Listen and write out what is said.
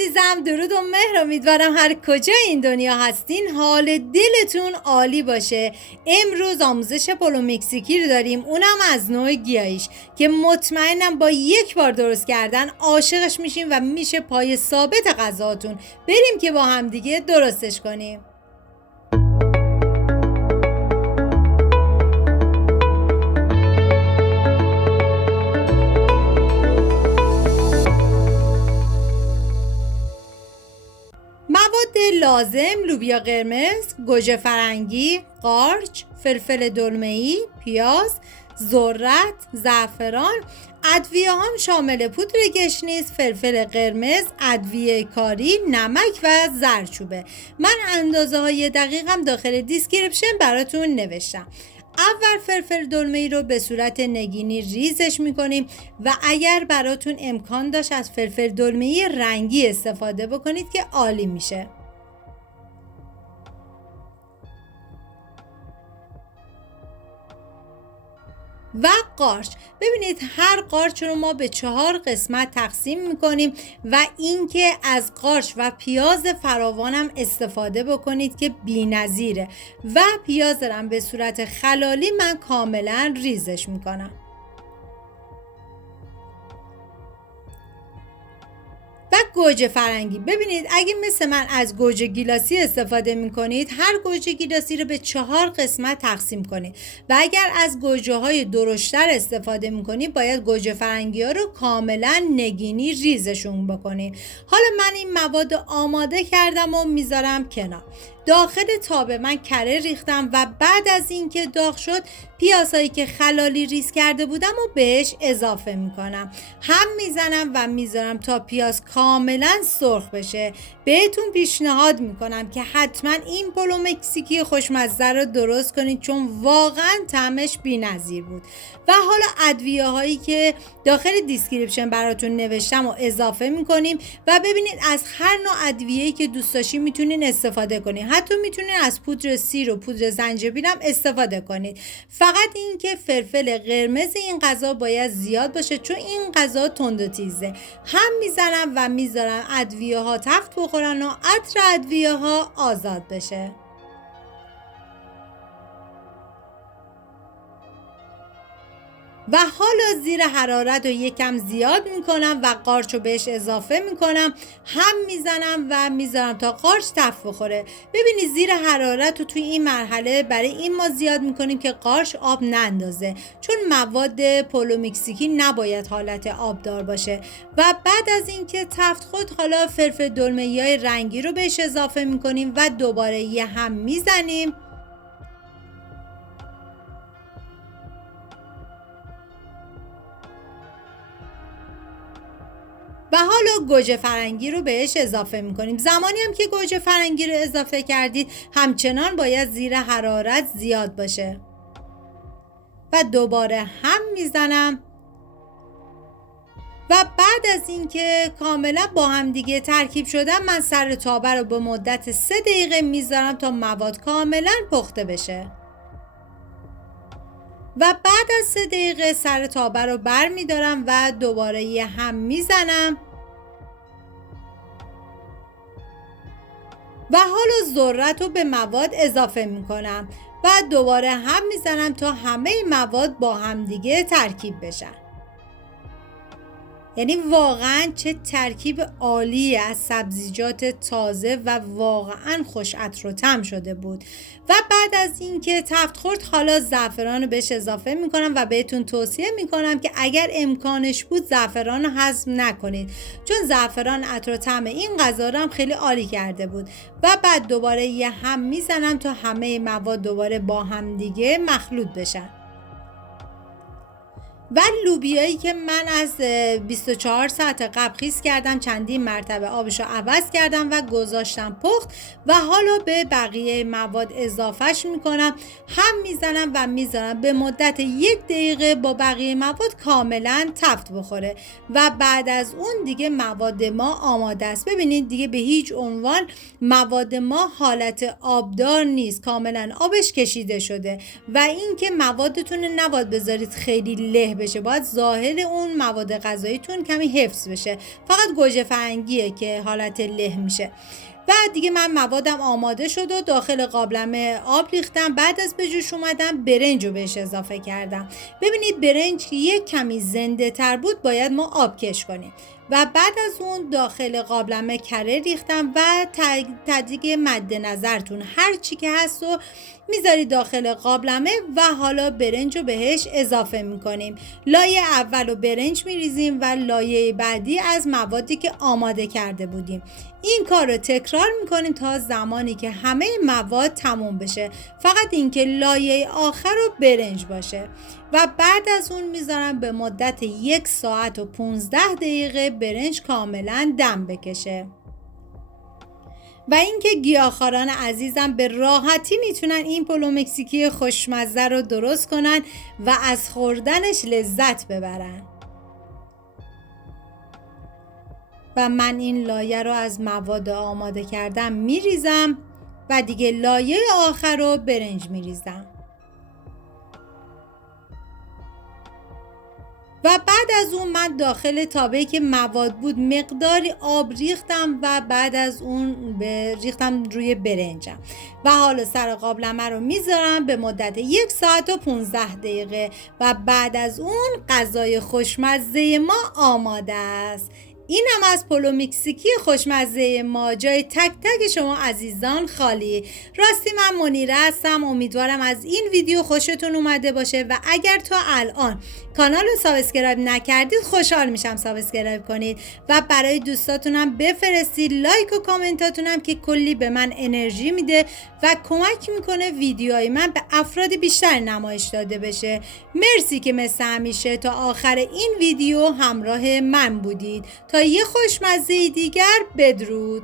عزیزم، درود و مهر. امیدوارم هر کجا این دنیا هستین حال دلتون عالی باشه. امروز آموزش پلو مکزیکی رو داریم، اونم از نوع گیاهیش که مطمئنم با یک بار درست کردن عاشقش میشین و میشه پای ثابت غذاتون. بریم که با هم دیگه درستش کنیم. مواد لازم: لوبیا قرمز، گوجه فرنگی، قارچ، فلفل دلمه‌ای، پیاز، ذرت، زعفران. ادویه هم شامل پودر گشنیز، فلفل قرمز، ادویه کاری، نمک و زردچوبه. من اندازه های دقیقم داخل دیسکریپشن براتون نوشتم. اول فلفل دلمه‌ای رو به صورت نگینی ریزش میکنیم و اگر براتون امکان داشت از فلفل دلمه‌ای رنگی استفاده بکنید که عالی میشه. و قارچ، ببینید هر قارچ رو ما به 4 قسمت تقسیم میکنیم و اینکه از قارچ و پیاز فراوانم استفاده بکنید که بی‌نظیره و پیاز رو به صورت خلالی من کاملا ریزش میکنم. و گوجه فرنگی، ببینید اگه مثل من از گوجه گیلاسی استفاده میکنید هر گوجه گیلاسی رو به 4 قسمت تقسیم کنید و اگر از گوجه های درشتر استفاده میکنید باید گوجه فرنگی ها رو کاملا نگینی ریزشون بکنید. حالا من این مواد آماده کردم و میذارم کنار. داخل تابه من کره ریختم و بعد از اینکه داغ شد پیازهایی که خلالی ریز کرده بودم و بهش اضافه میکنم. هم میزنم و میذارم تا پیاز کاملا سرخ بشه. بهتون پیشنهاد میکنم که حتما این پلو مکزیکی خوشمزه رو درست کنید چون واقعا طعمش بی‌نظیر بود. و حالا ادویه هایی که داخل دیسکریپشن براتون نوشتم و اضافه میکنیم و ببینید از هر نوع ادویه‌ای که دوست داشتین میتونین استفاده کنید. حتی میتونین از پودر سیر و پودر زنجبیل هم استفاده کنید. فقط این که فلفل قرمز این غذا باید زیاد باشه چون این غذا تند و تیزه. هم میزنم و میذارم ادویه ها تفت بخورن و عطر ادویه ها آزاد بشه. و حالا زیر حرارت رو یکم زیاد میکنم و قارچ رو بهش اضافه میکنم. هم میزنم و میذارم تا قارچ تف بخوره. ببینید زیر حرارت رو توی این مرحله برای این ما زیاد میکنیم که قارچ آب نندازه چون مواد پلو مکزیکی نباید حالت آبدار باشه. و بعد از اینکه تفت خورد حالا فلفل دلمه‌ای رنگی رو بهش اضافه میکنیم و دوباره یه هم میزنیم. و حالا گوجه فرنگی رو بهش اضافه میکنیم. زمانی هم که گوجه فرنگی رو اضافه کردید همچنان باید زیر حرارت زیاد باشه. و دوباره هم میزنم. و بعد از اینکه کاملا با هم دیگه ترکیب شدن من سر تابه رو به مدت 3 دقیقه میذارم تا مواد کاملا پخته بشه. و بعد از 3 دقیقه سر تابه رو بر میدارم و دوباره یه هم میزنم. و حالا ذرت رو به مواد اضافه میکنم و دوباره هم میزنم تا همه مواد با هم دیگه ترکیب بشن. یعنی واقعا چه ترکیب عالی از سبزیجات تازه و واقعا خوش عطر و طعم شده بود. و بعد از اینکه تفت خورد حالا زعفران رو بهش اضافه میکنم و بهتون توصیه میکنم که اگر امکانش بود زعفران رو حذف نکنید چون زعفران عطر و طعم این غذا رو هم خیلی عالی کرده بود. و بعد دوباره یه هم میزنم تا همه مواد دوباره با هم دیگه مخلوط بشن. و لوبیایی که من از 24 ساعت قبل خیس کردم چندین مرتبه آبشو عوض کردم و گذاشتم پخت و حالا به بقیه مواد اضافهش میکنم. هم میزنم و میذارم به مدت 1 دقیقه با بقیه مواد کاملا تفت بخوره و بعد از اون دیگه مواد ما آماده است. ببینید دیگه به هیچ عنوان مواد ما حالت آبدار نیست، کاملا آبش کشیده شده. و اینکه موادتون رو نباید بذارید خیلی له بشه، باید ظاهر اون مواد غذاییتون کمی حفظ بشه. فقط گوجه فرنگیه که حالت له میشه. و دیگه من موادم آماده شد و داخل قابلمه آب ریختم. بعد از به جوش اومدم برنج رو بهش اضافه کردم. ببینید برنج یک کمی زنده تر بود، باید ما آب کش کنیم. و بعد از اون داخل قابلمه کره ریختم و تدریج مد نظرتون هر چی که هست رو میذاری داخل قابلمه و حالا برنج رو بهش اضافه میکنیم. لایه اول رو برنج میریزیم و لایه بعدی از موادی که آماده کرده بودیم. این کار رو تکرار میکنیم تا زمانی که همه مواد تموم بشه. فقط اینکه لایه آخر رو برنج باشه. و بعد از اون میذارم به مدت 1 ساعت و 15 دقیقه برنج کاملا دم بکشه. و اینکه گیاهخواران عزیزم به راحتی میتونن این پلو مکزیکی خوشمزه رو درست کنن و از خوردنش لذت ببرن. و من این لایه رو از مواد آماده کردم میریزم و دیگه لایه آخر رو برنج میریزم. و بعد از اون من داخل تابه‌ای که مواد بود مقداری آب ریختم و بعد از اون ریختم روی برنجم و حالا سر قابلمه رو میذارم به مدت 1 ساعت و 15 دقیقه و بعد از اون غذای خوشمزه ما آماده است. این هم از پلو مکزیکی خوشمزه ما. جای تک تک شما عزیزان خالی. راستی من منیره هستم. امیدوارم از این ویدیو خوشتون اومده باشه و اگر تا الان کانال رو سابسکرایب نکردید خوشحال میشم سابسکرایب کنید و برای دوستاتونم بفرستید. لایک و کامنتاتونم که کلی به من انرژی میده و کمک میکنه ویدیوهای من به افراد بیشتر نمایش داده بشه. مرسی که مثل همیشه تا آخر این ویدیو همراه من بودید. تا یه خوشمزه دیگر، بدرود.